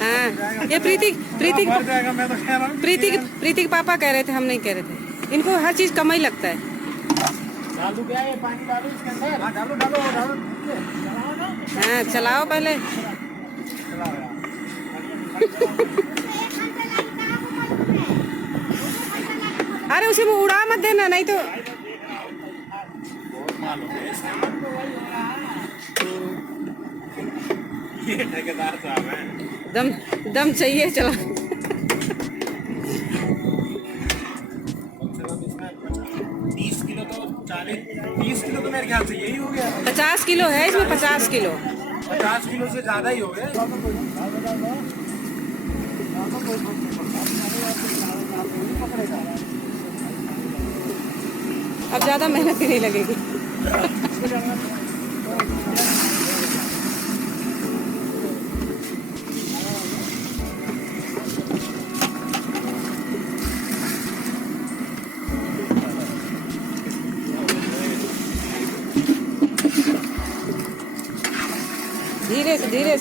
हाँ, ये प्रीति प्रीति मैं तो कह रहा हूँ प्रीति प्रीति के पापा कह रहे थे, हम नहीं कह रहे थे। इनको हर चीज कम ही लगता है। डालू क्या है, पानी डालू इसके अंदर? हाँ डालो डालो डालो। हाँ चलाओ पहले। अरे उसी में उड़ा मत देना, नहीं तो ये ठेकेदार साहब हैं। दम दम चाहिए चला। 30 किलो तो 20 किलो तो मेरे ख्याल से यही हो गया। 50 किलो है इसमें, 50 किलो। 50 किलो से ज्यादा ही हो गए। अब ज्यादा मेहनत भी नहीं लगेगी।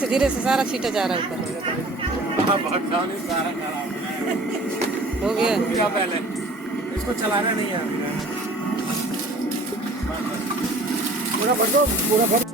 धीरे से सारा छीटा जा रहा है ऊपर। हो गया पहले इसको चलाना नहीं है। पूरा भर दो, पूरा भर।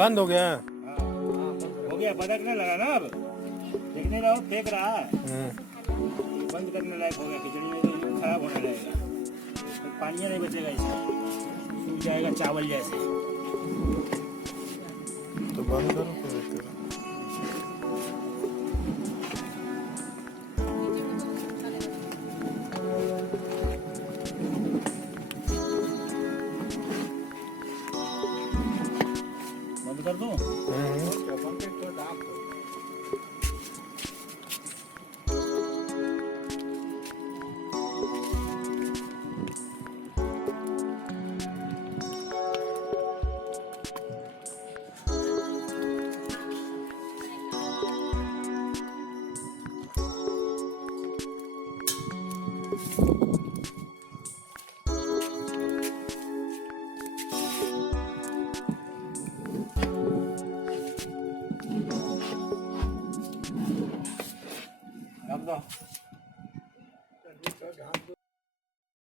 बंद हो गया। हो गया, बदकने लगा ना। अब देखने रहो, फेंक रहा है। बंद करने लायक हो गया। खिचड़ी में तो खराब होने लगेगा, तो पानी नहीं बचेगा इसमें, सूख जाएगा चावल जैसे। तो बंद करो फिर। बंद कर दूं? रख दो।